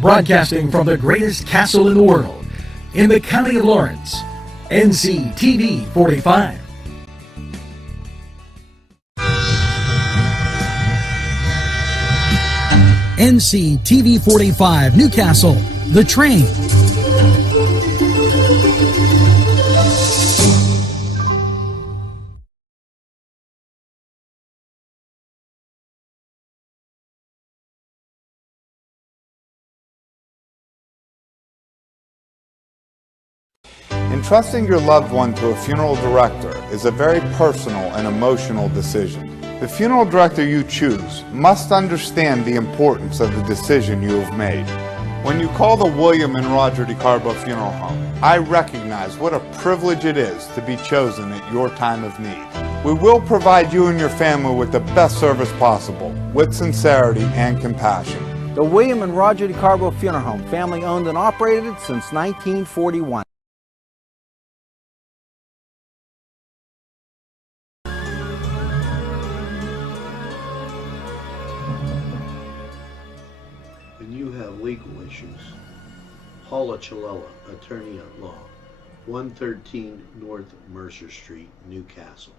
Broadcasting from the greatest castle in the world, in the county of Lawrence, Nctv45. Nctv45 Newcastle, The Train. Entrusting your loved one to a funeral director is a very personal and emotional decision. The funeral director you choose must understand the importance of the decision you have made. When you call the William and Roger DeCarbo Funeral Home, I recognize what a privilege it is to be chosen at your time of need. We will provide you and your family with the best service possible, with sincerity and compassion. The William and Roger DeCarbo Funeral Home, family owned and operated since 1941. When you have legal issues, Paula Chalella, attorney at law, 113 North Mercer Street, Newcastle.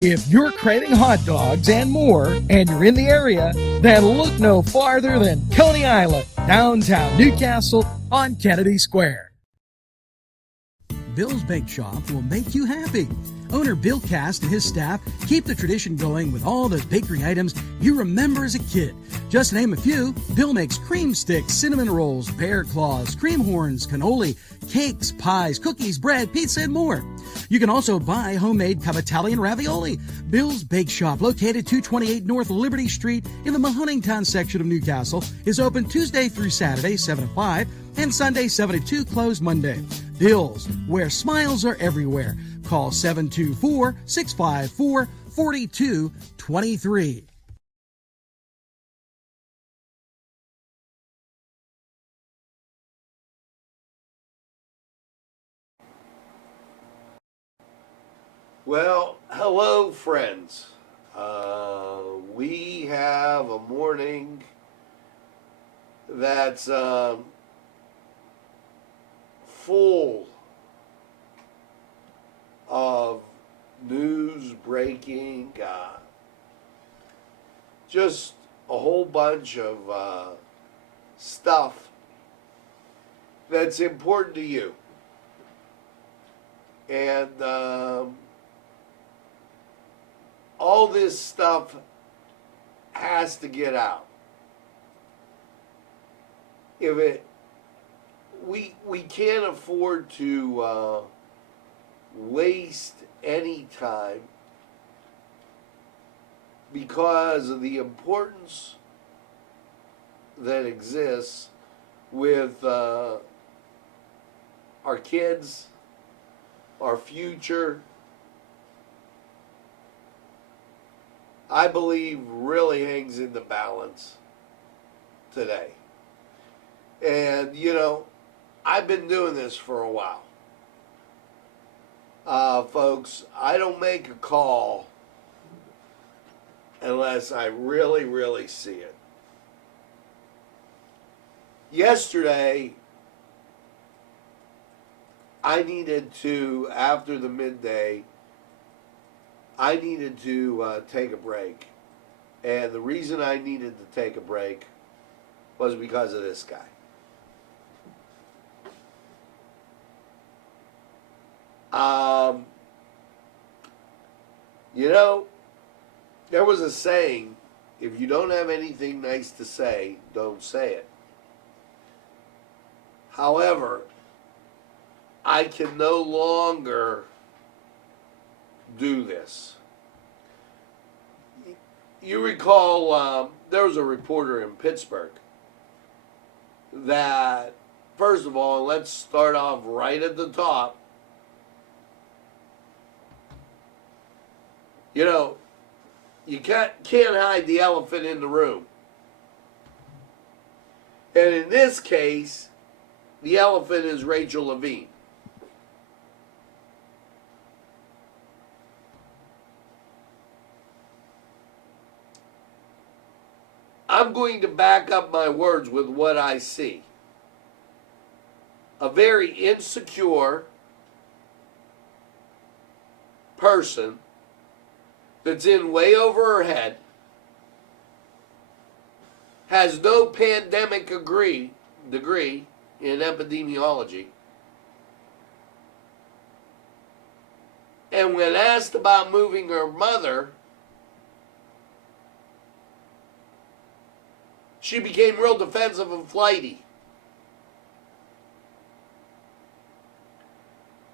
If you're craving hot dogs and more, and you're in the area, then look no farther than Coney Island, downtown Newcastle on Kennedy Square. Bill's Bake Shop will make you happy. Owner Bill Cast and his staff keep the tradition going with all those bakery items you remember as a kid. Just to name a few, Bill makes cream sticks, cinnamon rolls, bear claws, cream horns, cannoli, cakes, pies, cookies, bread, pizza, and more. You can also buy homemade cavatelli and ravioli. Bill's Bake Shop, located 228 North Liberty Street in the Mahoningtown section of Newcastle, is open Tuesday through Saturday, 7 to 5, and Sunday, 7 to 2, closed Monday. Bill's, where smiles are everywhere. Call 724-654-4223. Well, hello, friends. We have a morning that's full of news breaking, just a whole bunch of stuff that's important to you. And all this stuff has to get out. We can't afford to waste any time because of the importance that exists with our kids, our future. I believe really hangs in the balance today. And, you know, I've been doing this for a while. Folks, I don't make a call unless I really, really see it. Yesterday, I needed to, after the midday, I needed to take a break. And the reason I needed to take a break was because of this guy. You know, there was a saying, if you don't have anything nice to say, don't say it. However, I can no longer do this. You recall, there was a reporter in Pittsburgh that, first of all, let's start off right at the top. You know, you can't hide the elephant in the room. And in this case, the elephant is Rachel Levine. I'm going to back up my words with what I see. A very insecure person that's in way over her head, has no pandemic degree in epidemiology, and when asked about moving her mother, she became real defensive and flighty.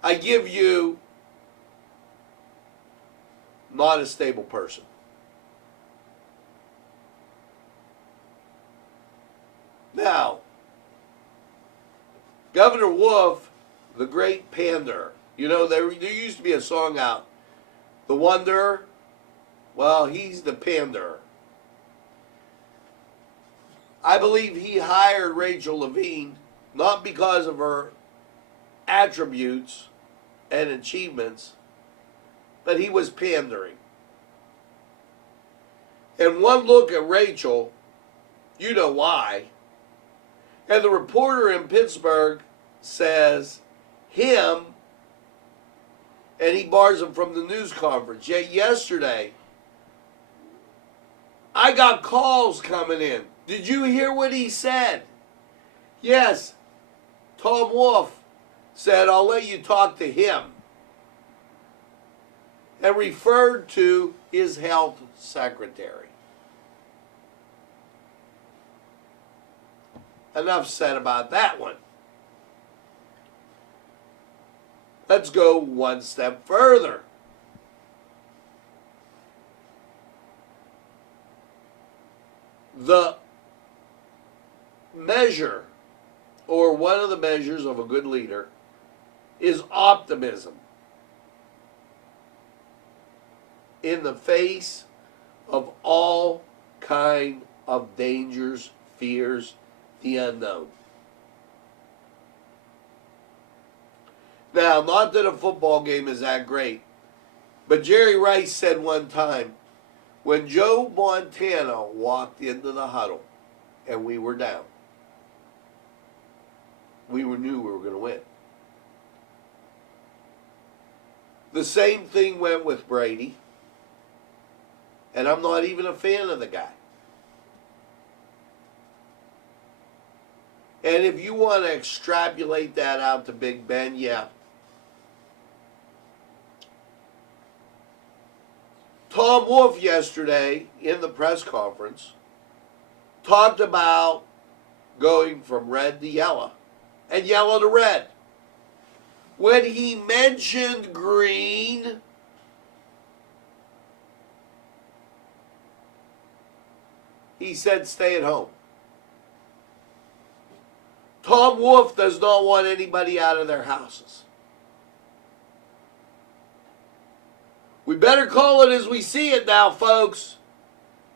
I give you not a stable person. Now, Governor Wolf, the great panderer. You know, there used to be a song out, The Wanderer. Well, he's the panderer. I believe he hired Rachel Levine not because of her attributes and achievements, but he was pandering. And one look at Rachel, you know why. And the reporter in Pittsburgh says him, and he bars him from the news conference. Yet yesterday, I got calls coming in. Did you hear what he said? Yes, Tom Wolf said, I'll let you talk to him. And referred to his health secretary. Enough said about that one. Let's go one step further. The measure, or one of the measures of a good leader, is optimism in the face of all kind of dangers, fears, the unknown. Now, not that a football game is that great, but Jerry Rice said one time, when Joe Montana walked into the huddle and we were down, we knew we were going to win. The same thing went with Brady, and I'm not even a fan of the guy. And if you want to extrapolate that out to Big Ben, yeah. Tom Wolf yesterday in the press conference talked about going from red to yellow and yellow to red. When he mentioned green, he said stay at home. Tom Wolf does not want anybody out of their houses. We better call it as we see it now, folks.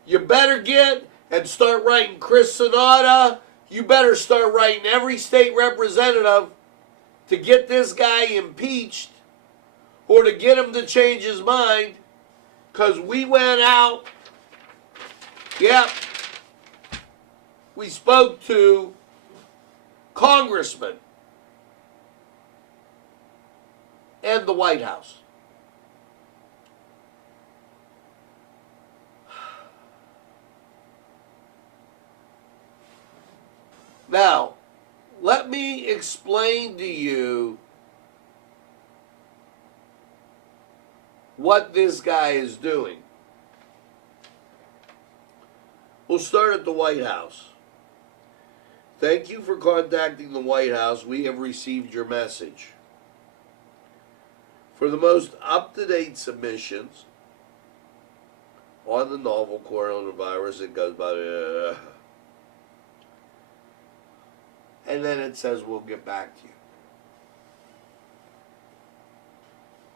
You better get and start writing Chris Sonata. You better start writing every state representative to get this guy impeached or to get him to change his mind, because we went out, we spoke to congressmen and the White House. Now, let me explain to you what this guy is doing. We'll start at the White House. Thank you for contacting the White House. We have received your message. For the most up-to-date submissions on the novel coronavirus, it goes by... and then it says, we'll get back to you.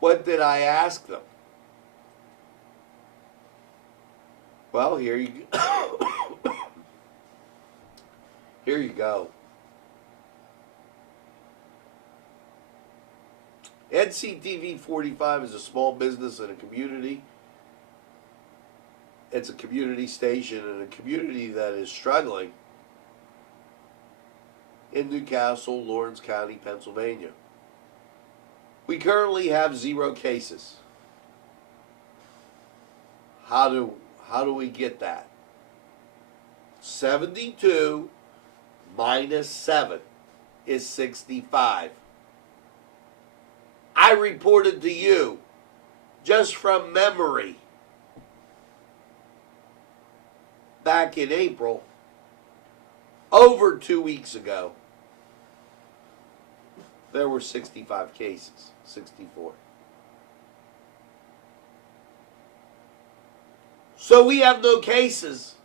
What did I ask them? Well, here you go. Here you go. Nctv45 is a small business in a community it's a community station in a community that is struggling in Newcastle, Lawrence County, Pennsylvania. We currently have 0 cases. How do we get that? 72 minus 7 is 65. I reported to you, just from memory, back in April, over 2 weeks ago, there were 65 cases, 64. So we have no cases.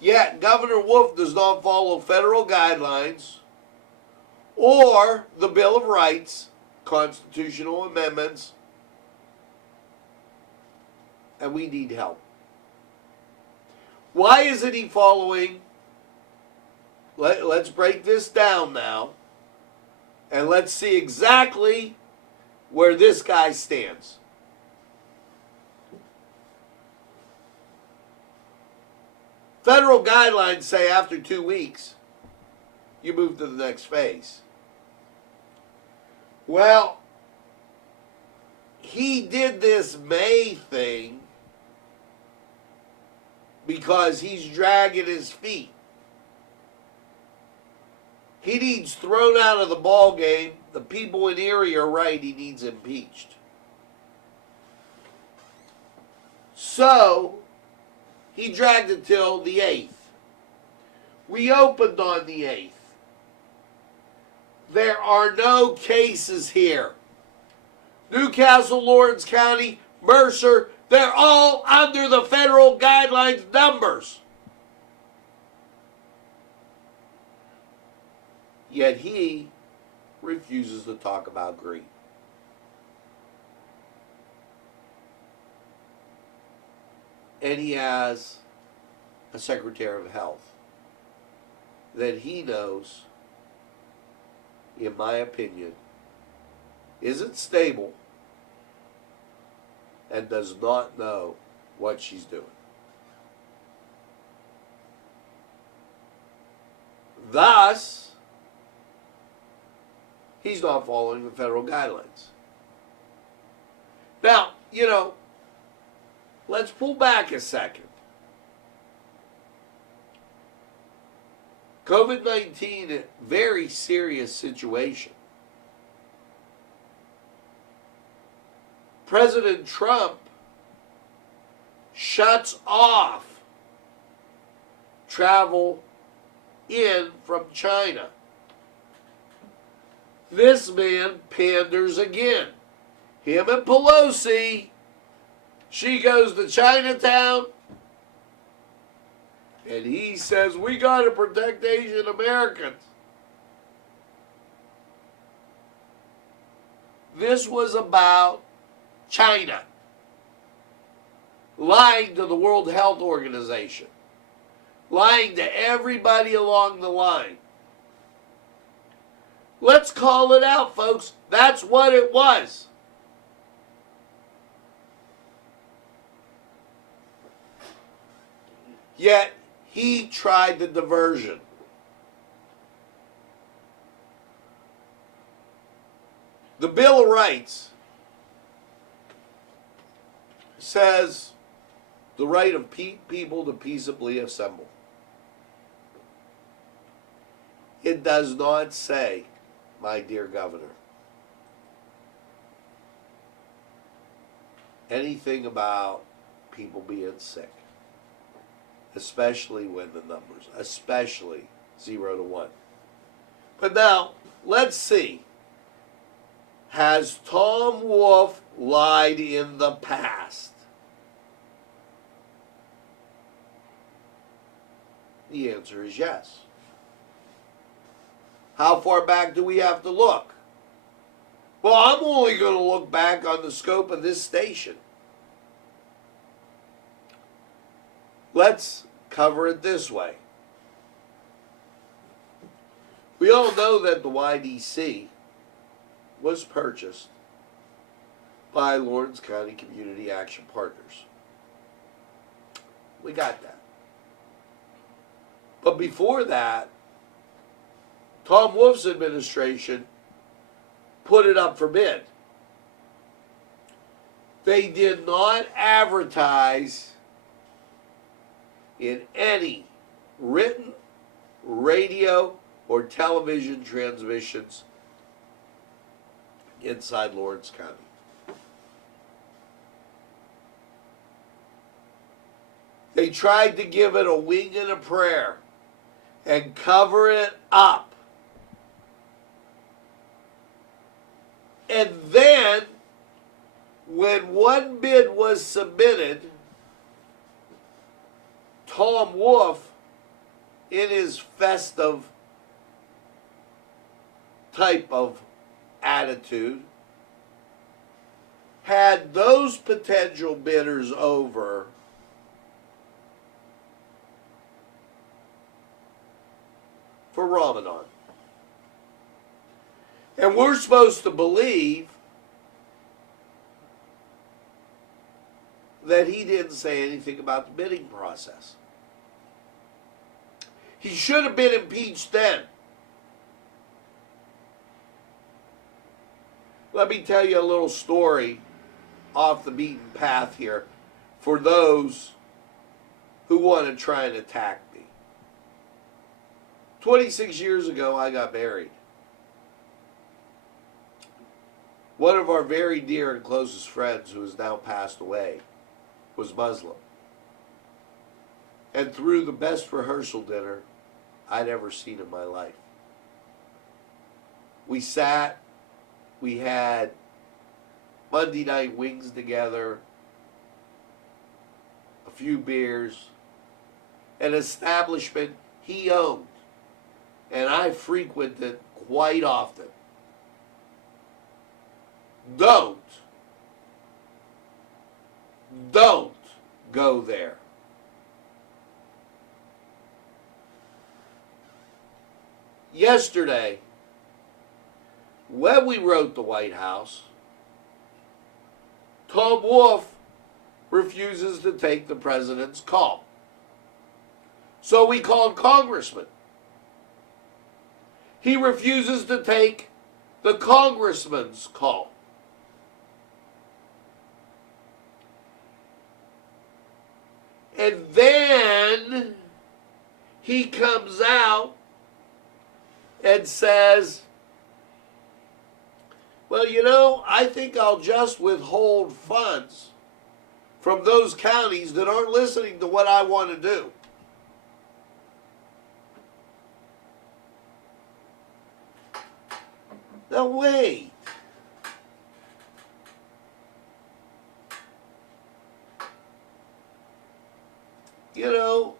Yet Governor Wolf does not follow federal guidelines or the Bill of Rights, constitutional amendments, and we need help. Why isn't he following? Let's break this down now, and let's see exactly where this guy stands. Federal guidelines say after 2 weeks, you move to the next phase. Well, he did this May thing because he's dragging his feet. He needs thrown out of the ball game. The people in Erie are right, he needs impeached. So, he dragged it till the 8th. We opened on the 8th. There are no cases here. Newcastle, Lawrence County, Mercer, they're all under the federal guidelines numbers. Yet he refuses to talk about greed. And he has a Secretary of Health that he knows, in my opinion, isn't stable and does not know what she's doing. Thus, he's not following the federal guidelines. Now, let's pull back a second. COVID-19, very serious situation. President Trump shuts off travel in from China. This man panders again. Him and Pelosi, she goes to Chinatown, and he says, we got to protect Asian Americans. This was about China lying to the World Health Organization, lying to everybody along the line. Let's call it out, folks. That's what it was. Yet, he tried the diversion. The Bill of Rights says the right of people to peaceably assemble. It does not say, my dear governor, anything about people being sick, especially when the numbers, especially 0 to 1. But now, let's see. Has Tom Wolf lied in the past? The answer is yes. How far back do we have to look? Well, I'm only going to look back on the scope of this station. Let's cover it this way. We all know that the YDC was purchased by Lawrence County Community Action Partners. We got that. But before that, Tom Wolf's administration put it up for bid. They did not advertise in any written, radio, or television transmissions inside Lawrence County. They tried to give it a wing and a prayer and cover it up. And then, when one bid was submitted, Tom Wolf, in his festive type of attitude, had those potential bidders over for Ramadan. And we're supposed to believe that he didn't say anything about the bidding process. He should have been impeached then. Let me tell you a little story off the beaten path here for those who want to try and attack me. 26 years ago, I got married. One of our very dear and closest friends, who has now passed away, was Muslim. And threw the best rehearsal dinner I'd ever seen in my life. We sat, we had Monday night wings together, a few beers, an establishment he owned, and I frequented quite often. Don't go there. Yesterday, when we wrote the White House, Tom Wolf refuses to take the president's call. So we called Congressman. He refuses to take the congressman's call. And then he comes out and says, well, you know, I think I'll just withhold funds from those counties that aren't listening to what I want to do. Now wait. You know,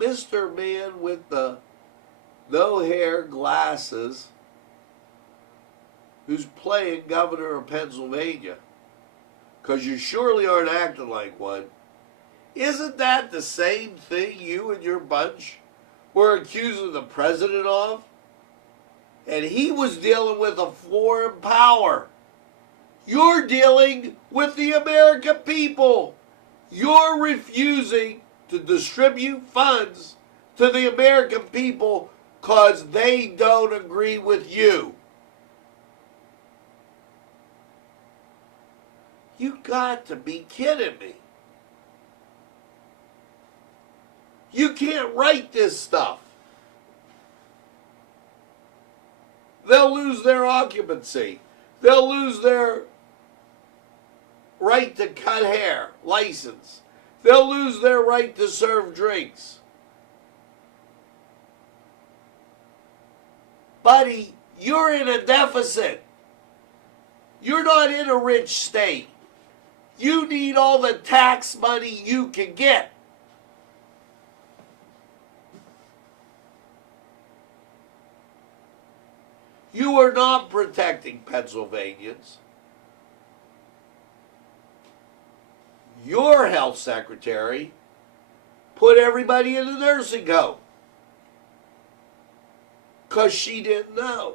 Mr. Man with the no hair glasses who's playing governor of Pennsylvania, because you surely aren't acting like one. Isn't that the same thing you and your bunch were accusing the president of? And he was dealing with a foreign power. You're dealing with the American people. You're refusing to distribute funds to the American people because they don't agree with you. You got to be kidding me. You can't write this stuff. They'll lose their occupancy. They'll lose their right to cut hair license. They'll lose their right to serve drinks. Buddy, you're in a deficit. You're not in a rich state. You need all the tax money you can get. You are not protecting Pennsylvanians. Your health secretary put everybody in a nursing home because she didn't know.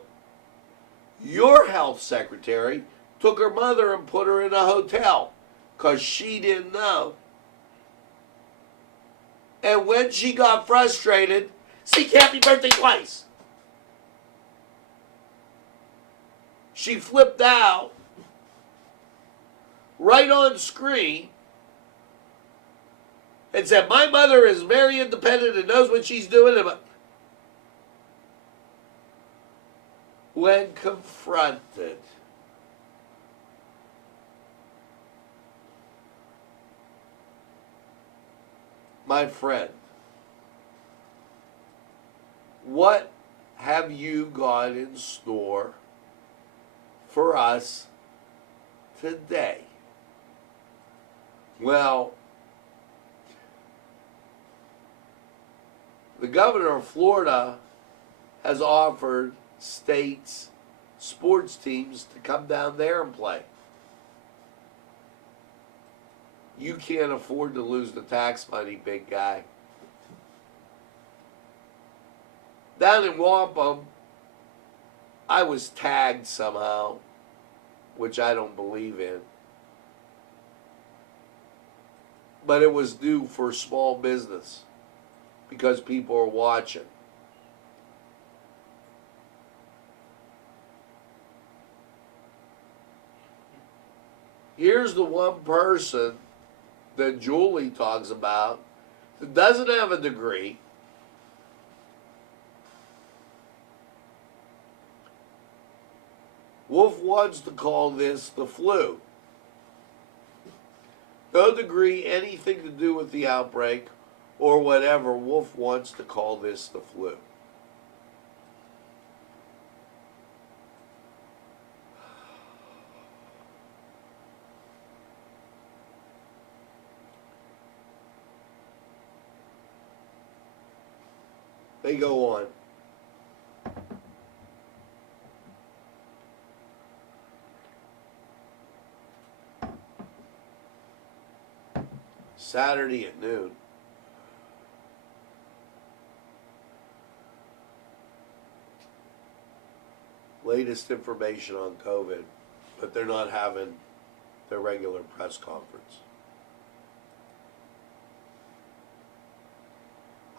Your health secretary took her mother and put her in a hotel because she didn't know. And when she got frustrated, sing happy birthday twice. She flipped out right on screen and said, my mother is very independent and knows what she's doing. When confronted, my friend, what have you got in store for us today? Well, the governor of Florida has offered states' sports teams to come down there and play. You can't afford to lose the tax money, big guy. Down in Wampum, I was tagged somehow, which I don't believe in. But it was due for small business because people are watching. Here's the one person that Julie talks about that doesn't have a degree, Wolf wants to call this the flu. No degree, anything to do with the outbreak or whatever. Wolf wants to call this the flu. They go on. Saturday at noon. Latest information on COVID, but they're not having their regular press conference.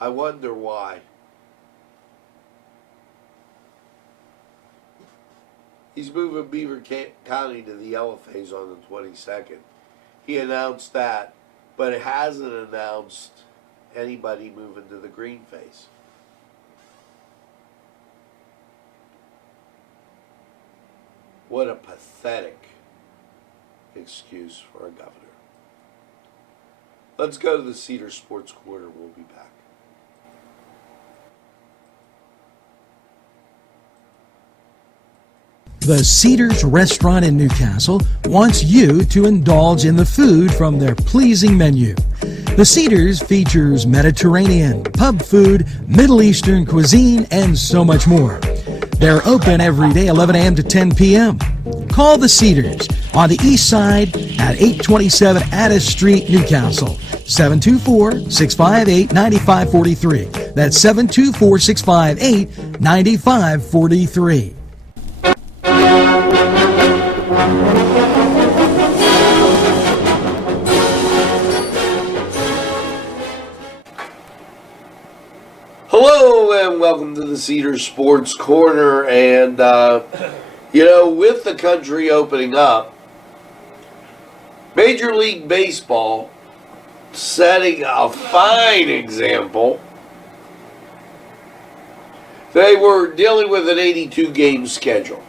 I wonder why. He's moving Beaver County to the yellow phase on the 22nd. He announced that, but it hasn't announced anybody moving to the green phase. What a pathetic excuse for a governor. Let's go to the Cedar Sports Corner. We'll be back. The Cedars Restaurant in Newcastle wants you to indulge in the food from their pleasing menu. The Cedars features Mediterranean, pub food, Middle Eastern cuisine, and so much more. They're open every day 11 a.m. to 10 p.m. Call the Cedars on the east side at 827 Addis Street, Newcastle. 724-658-9543. That's 724-658-9543. Hello and welcome to the Cedar Sports Corner. And, with the country opening up, Major League Baseball setting a fine example. They were dealing with an 82-game schedule.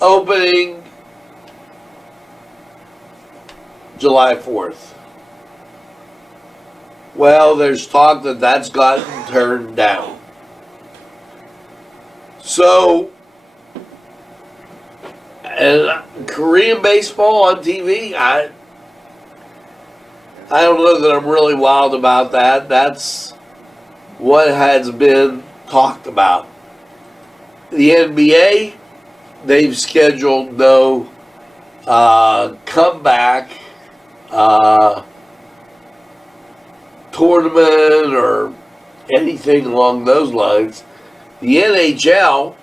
Opening July 4th. Well, there's talk that that's gotten turned down. So, and Korean baseball on TV, I don't know that I'm really wild about that. That's what has been talked about. The NBA, they've scheduled no comeback tournament or anything along those lines. The NHL,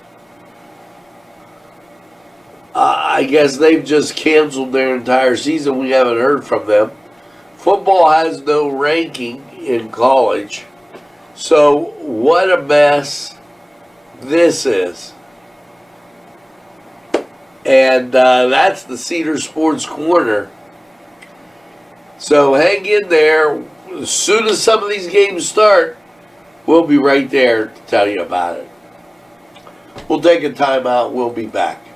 I guess they've just canceled their entire season. We haven't heard from them. Football has no ranking in college. So what a mess this is. And that's the Cedar Sports Corner. So hang in there. As soon as some of these games start, we'll be right there to tell you about it. We'll take a time out. We'll be back.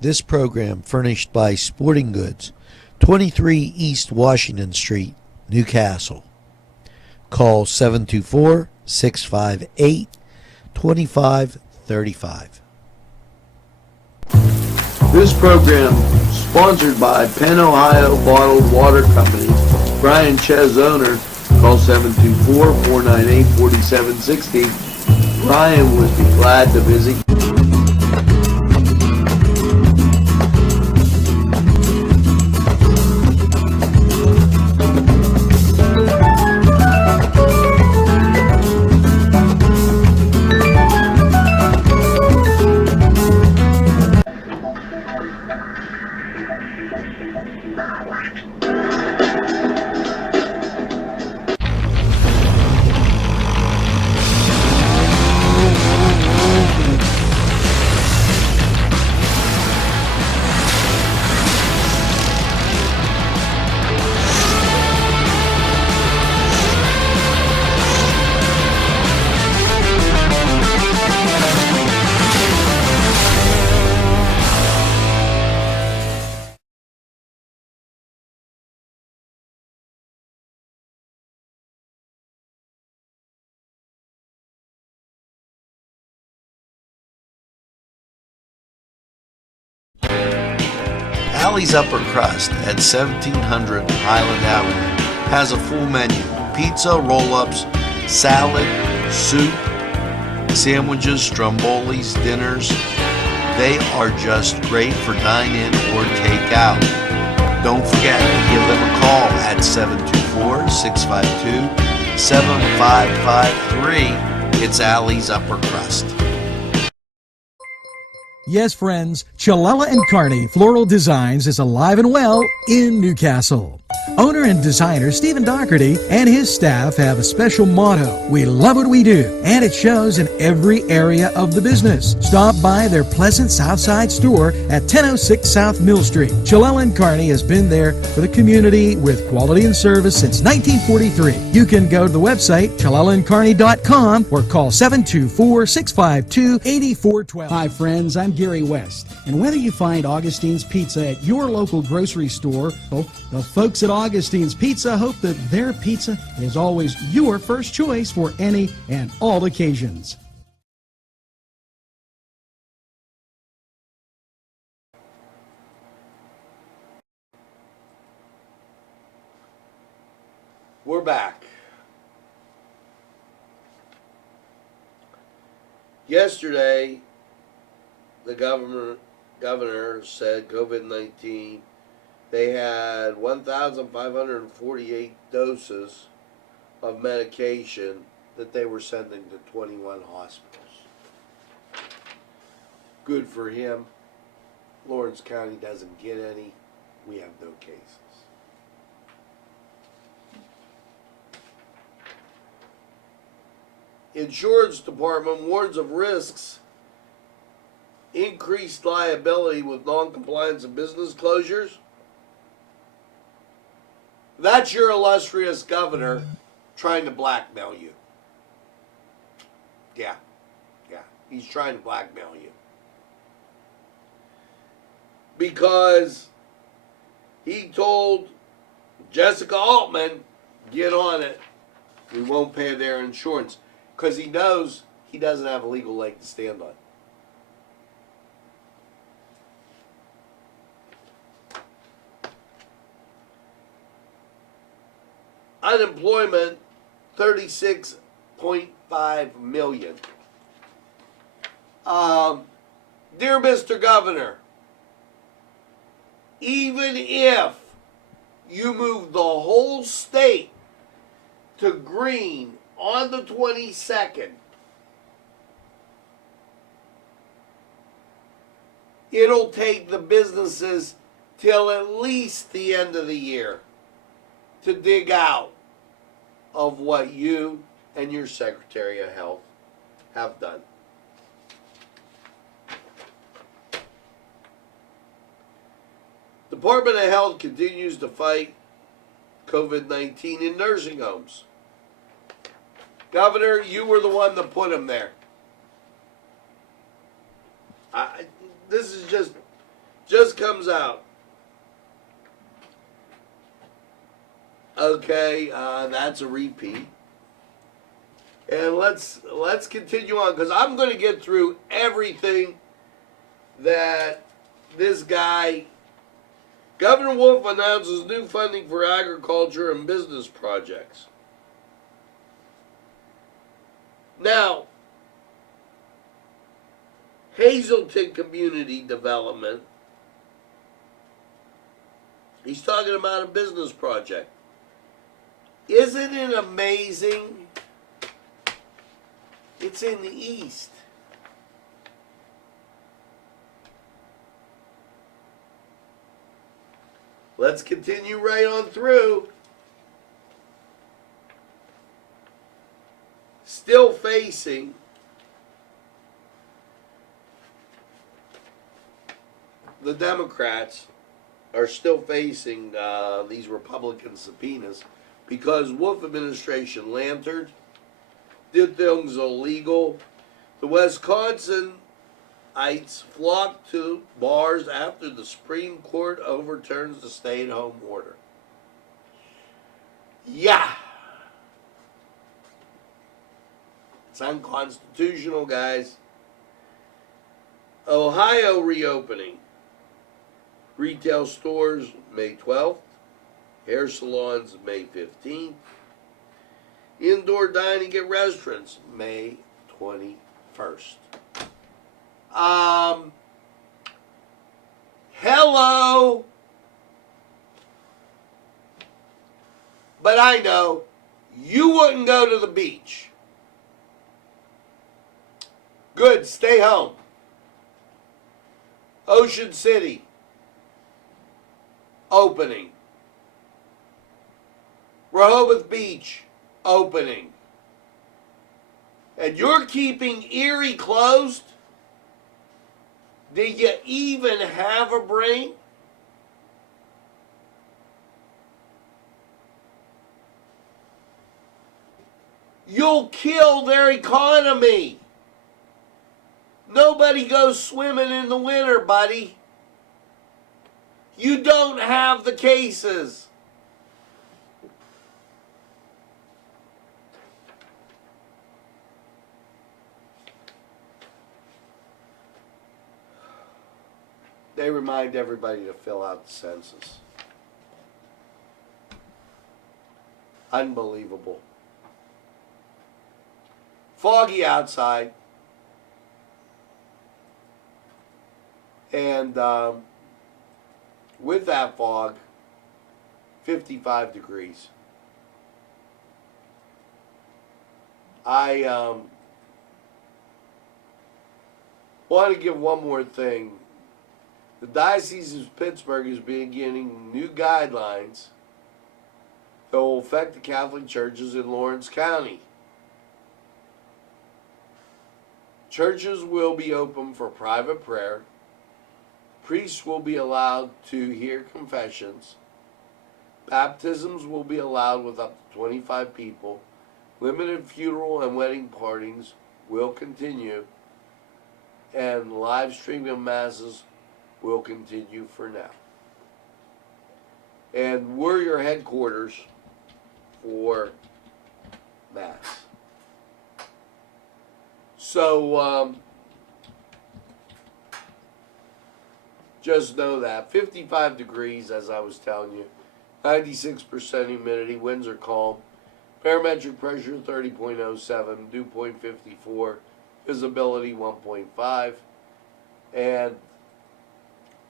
This program furnished by Sporting Goods, 23 East Washington Street, Newcastle. Call 724-658-2535. This program sponsored by Penn Ohio Bottled Water Company. Brian Ches, owner. Call 724-498-4760. Brian would be glad to visit. Alley's Upper Crust at 1700 Highland Avenue has a full menu: pizza, roll-ups, salad, soup, sandwiches, strombolis, dinners. They are just great for dine-in or take-out. Don't forget to give them a call at 724-652-7553. It's Alley's Upper Crust. Yes, friends, Chalella and Carney Floral Designs is alive and well in Newcastle. Owner and designer Stephen Doherty and his staff have a special motto: we love what we do, and it shows in every area of the business. Stop by their pleasant Southside store at 1006 South Mill Street. Chalella and Carney has been there for the community with quality and service since 1943. You can go to the website chalellaandcarney.com or call 724-652-8412. Hi, friends. I'm Gary West, and whether you find Augustine's Pizza at your local grocery store, the folks at Augustine's Pizza hope that their pizza is always your first choice for any and all occasions. We're back. Yesterday, the governor said COVID-19, they had 1,548 doses of medication that they were sending to 21 hospitals. Good for him. Lawrence County doesn't get any. We have no cases. Insurance Department warns of risks, increased liability with non-compliance and business closures. That's your illustrious governor trying to blackmail you. Yeah, he's trying to blackmail you. Because he told Jessica Altman, get on it, we won't pay their insurance. Because he knows he doesn't have a legal leg to stand on. Unemployment, 36.5 million. Dear Mr. Governor, even if you move the whole state to green on the 22nd, it'll take the businesses till at least the end of the year to dig out of what you and your Secretary of Health have done. Department of Health continues to fight COVID-19 in nursing homes. Governor, you were the one that put them there. This is just comes out. Okay, that's a repeat. And let's continue on, because I'm going to get through everything that this guy, Governor Wolf, announces new funding for agriculture and business projects. Now, Hazelton Community Development, he's talking about a business project. Isn't it amazing? It's in the east. Let's continue right on through. Still facing the Democrats are still facing these Republican subpoenas because Wolf administration lantered, did things illegal. The Wisconsinites flocked to bars after the Supreme Court overturns the stay-at-home order. Yeah. It's unconstitutional, guys. Ohio reopening. Retail stores May 12th. Hair salons May 15th. Indoor dining at restaurants May 21st. Hello. But I know you wouldn't go to the beach. Good, stay home. Ocean City, opening. Rehoboth Beach, opening. And you're keeping Erie closed? Do you even have a brain? You'll kill their economy. Nobody goes swimming in the winter, buddy. You don't have the cases. They remind everybody to fill out the census. Unbelievable. Foggy outside. And with that fog, 55 degrees. I want to give one more thing. The Diocese of Pittsburgh is beginning new guidelines that will affect the Catholic churches in Lawrence County. Churches will be open for private prayer. Priests will be allowed to hear confessions. Baptisms will be allowed with up to 25 people. Limited funeral and wedding parties will continue. And live streaming masses will continue for now. And we're your headquarters for Mass. So, just know that. 55 degrees, as I was telling you. 96% humidity. Winds are calm. Barometric pressure 30.07. Dew point 54. Visibility 1.5. And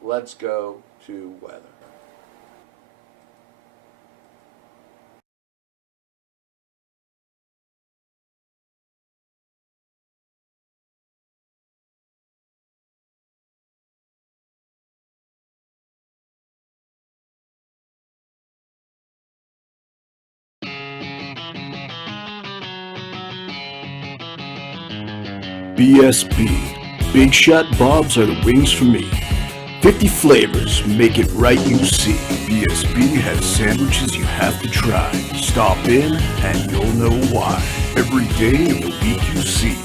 let's go to weather. BSB. Big Shot Bobs are the wings for me. 50 flavors, make it right, you see. BSB has sandwiches you have to try. Stop in and you'll know why. Every day of the week you see.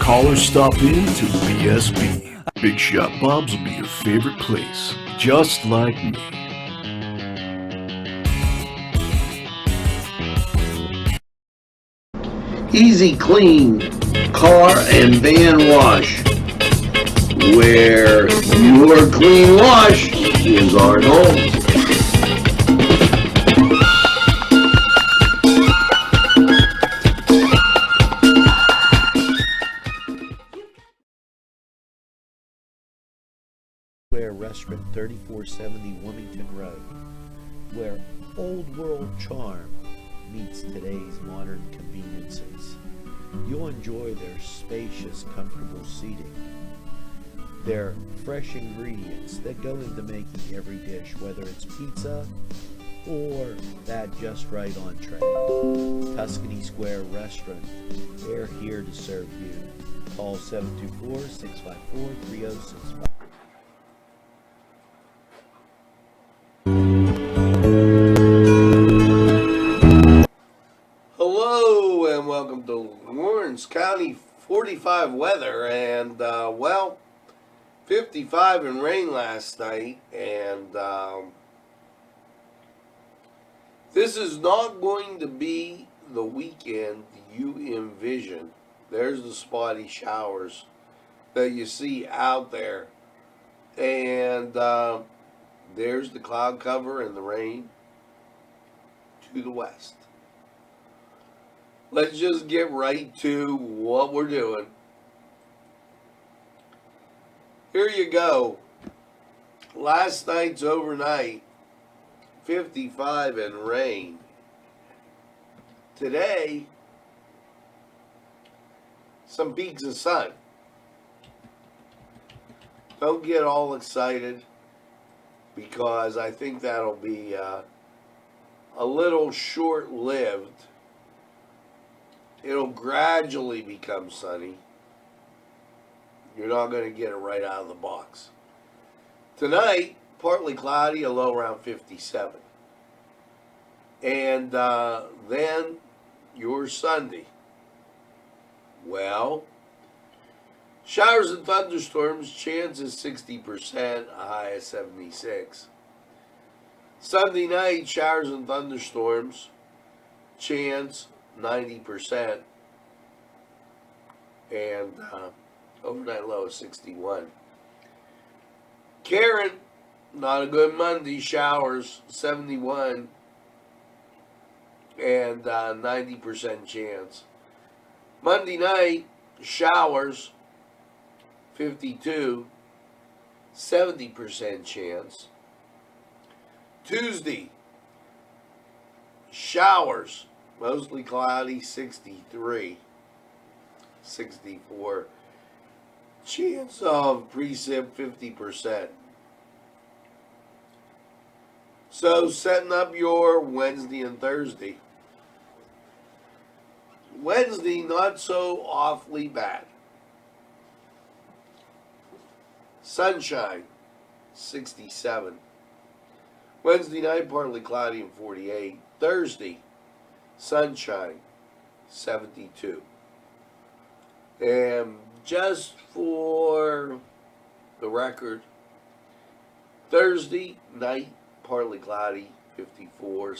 Call or stop in to BSB. Big Shot Bobs will be your favorite place, just like me. Easy Clean Car and Van Wash, where your clean wash is our goal. Restaurant 3470 Wilmington Road, where old world charm meets today's modern conveniences. You'll enjoy their spacious, comfortable seating, their fresh ingredients that go into making every dish, whether it's pizza or that just right entree. Tuscany Square Restaurant, they're here to serve you. Call 724-654-3065. Hello and welcome to Lawrence County 45 weather, and 55 and rain last night, and this is not going to be the weekend you envision. There's the spotty showers that you see out there, and there's the cloud cover and the rain to the west. Let's just get right to what we're doing. Here you go. Last night's overnight, 55 and rain. Today, some peaks of sun. Don't get all excited, because I think that'll be a little short-lived. It'll gradually become sunny. You're not going to get it right out of the box. Tonight, partly cloudy, a low around 57. And then your Sunday. Well, showers and thunderstorms, chance is 60%, a high of 76. Sunday night, showers and thunderstorms, chance 90%, and overnight low is 61. Karen, not a good Monday, showers 71 and 90% chance. Monday night, showers 52, 70% chance. Tuesday, showers mostly cloudy, 63, 64. Chance of precip, 50%. So, setting up your Wednesday and Thursday. Wednesday, not so awfully bad. Sunshine, 67. Wednesday night, partly cloudy and 48. Thursday, sunshine, 72. And just for the record, Thursday night, partly cloudy, 54.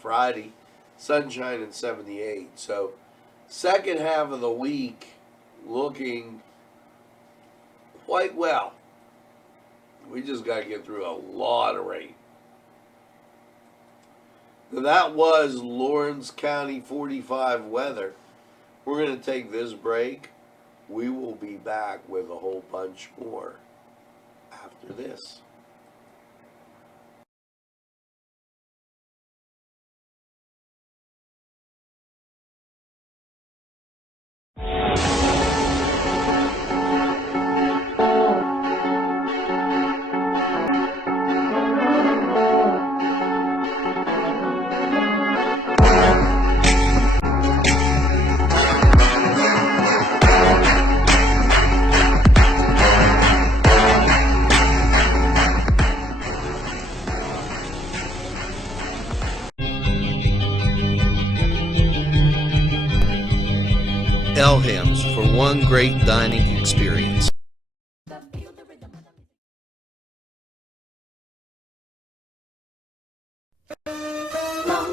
Friday, sunshine and 78. So, second half of the week looking quite well. We just got to get through a lot of rain. Now, that was Lawrence County 45 weather. We're going to take this break. We will be back with a whole bunch more after this. one great dining experience.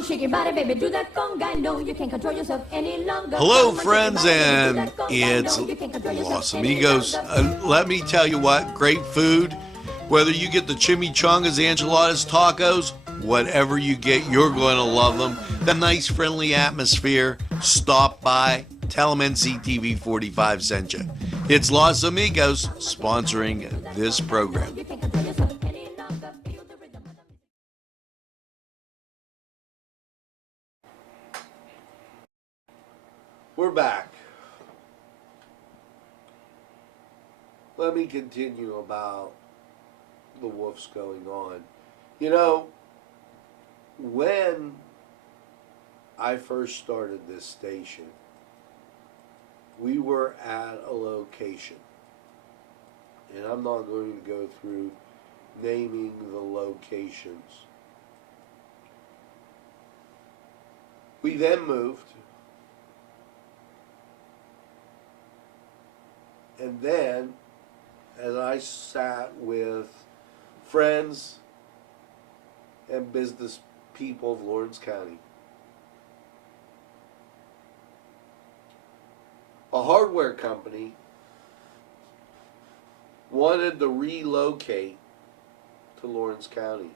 Shake your body, baby, do that conga. No, you can't control yourself any longer. Hello, friends, and it's Los Amigos. Let me tell you what, great food. Whether you get the chimichangas, enchiladas, tacos, whatever you get, you're going to love them. The nice, friendly atmosphere. Stop by. Tell them Nctv45 sent you. It's Los Amigos sponsoring this program. We're back. Let me continue about the wolves going on. You know, when I first started this station, we were at a location, and I'm not going to go through naming the locations. We then moved. And then, as I sat with friends and business people of Lawrence County, a hardware company wanted to relocate to Lawrence County.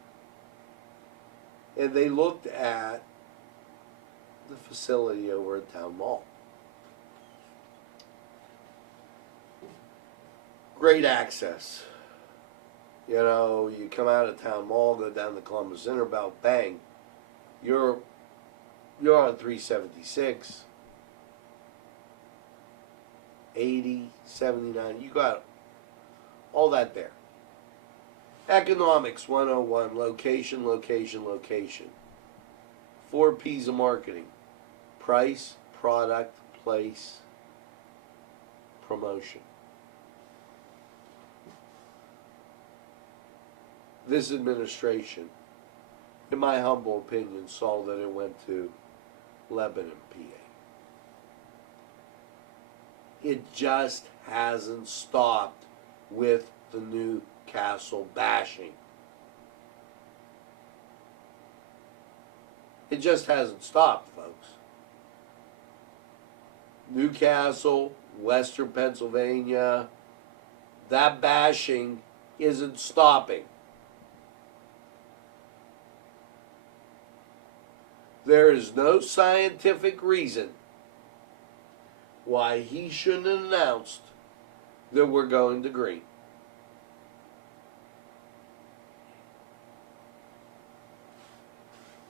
And they looked at the facility over at Town Mall. Great access. You know, you come out of Town Mall, go down the Columbus Interbelt, bang, you're on 376, 80, 79, you got all that there. Economics 101, location, location, location. 4 P's of marketing: price, product, place, promotion. This administration, in my humble opinion, saw that it went to Lebanon, PA. It just hasn't stopped with the Newcastle bashing. It just hasn't stopped, folks. Newcastle, Western Pennsylvania, that bashing isn't stopping. There is no scientific reason why he shouldn't have announced that we're going to green.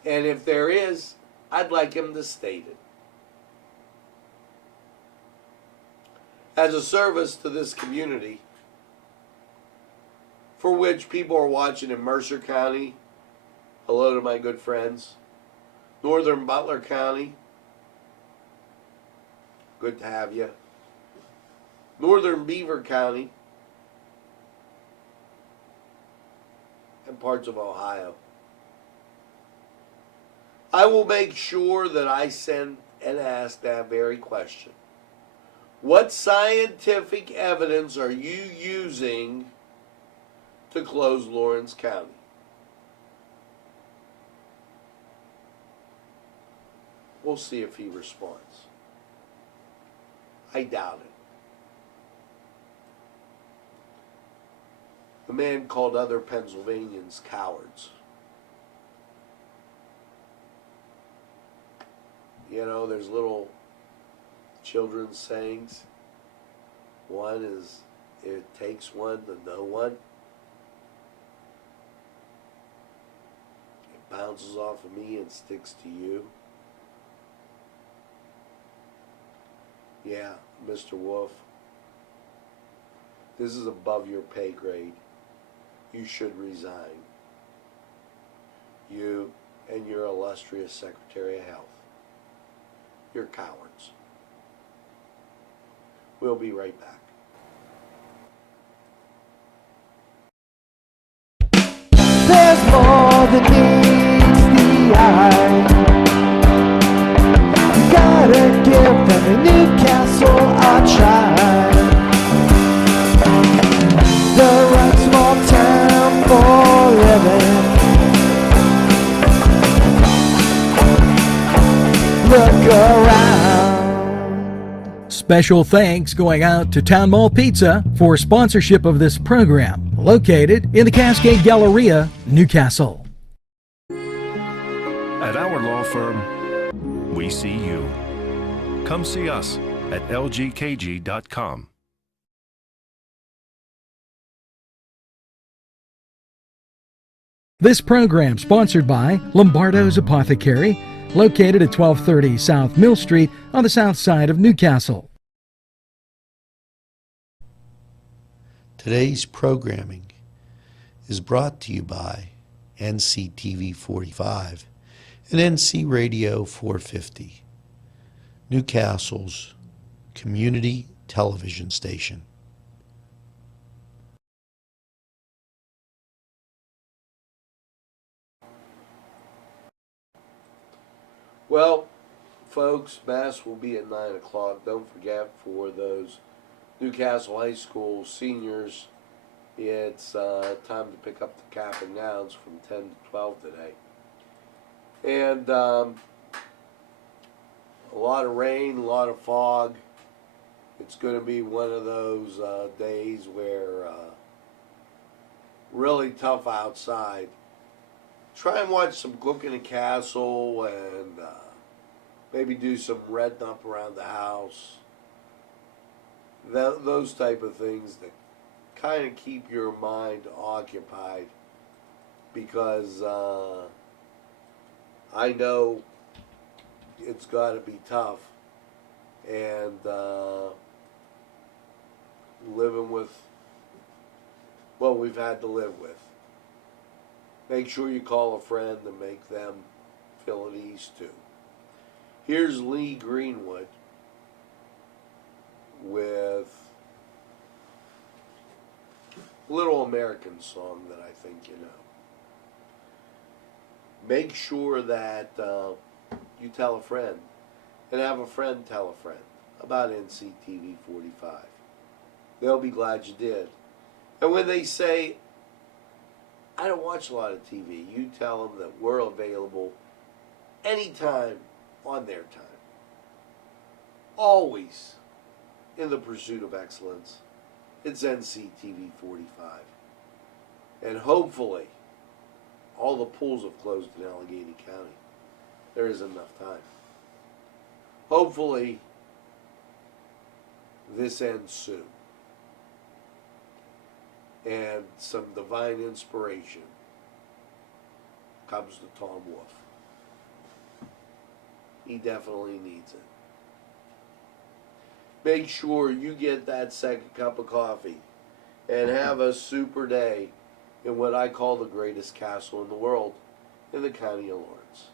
And if there is, I'd like him to state it. As a service to this community, for which people are watching in Mercer County, hello to my good friends. Northern Butler County, good to have you. Northern Beaver County, and parts of Ohio. I will make sure that I send and ask that very question. What scientific evidence are you using to close Lawrence County? We'll see if he responds. I doubt it. The man called other Pennsylvanians cowards. You know, there's little children's sayings. One is, it takes one to know one. It bounces off of me and sticks to you. Yeah, Mr. Wolf, this is above your pay grade. You should resign. You and your illustrious Secretary of Health. You're cowards. We'll be right back. There's more than meets the eye. You gotta give them a Newcastle a try. Special thanks going out to Town Mall Pizza for sponsorship of this program, located in the Cascade Galleria, Newcastle. At our law firm, we see you. Come see us at lgkg.com. This program sponsored by Lombardo's Apothecary, located at 1230 South Mill Street on the south side of Newcastle. Today's programming is brought to you by Nctv45 and NC Radio 450, Newcastle's community television station. Well, folks, Mass will be at 9 o'clock. Don't forget, for those Newcastle High School seniors, it's time to pick up the cap and gowns from 10 to 12 today. And a lot of rain, a lot of fog. It's going to be one of those days where really tough outside. Try and watch some Cook in the Castle and maybe do some redding up around the house. Those type of things that kind of keep your mind occupied, because I know it's got to be tough, and living with what we've had to live with. Make sure you call a friend and make them feel at ease too. Here's Lee Greenwood with a little American song that I think you know. Make sure that you tell a friend, and have a friend tell a friend about Nctv45. They'll be glad you did. And when they say, I don't watch a lot of TV, you tell them that we're available anytime on their time. Always in the pursuit of excellence. It's Nctv45. And hopefully, all the pools have closed in Allegheny County. There isn't enough time. Hopefully, this ends soon. And some divine inspiration comes to Tom Wolfe. He definitely needs it. Make sure you get that second cup of coffee and have a super day in what I call the greatest castle in the world, in the county of Lawrence.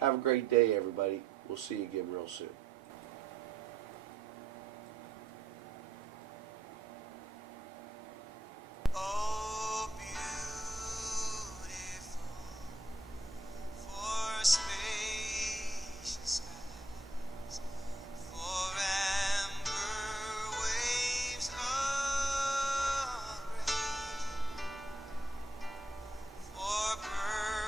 Have a great day, everybody. We'll see you again real soon.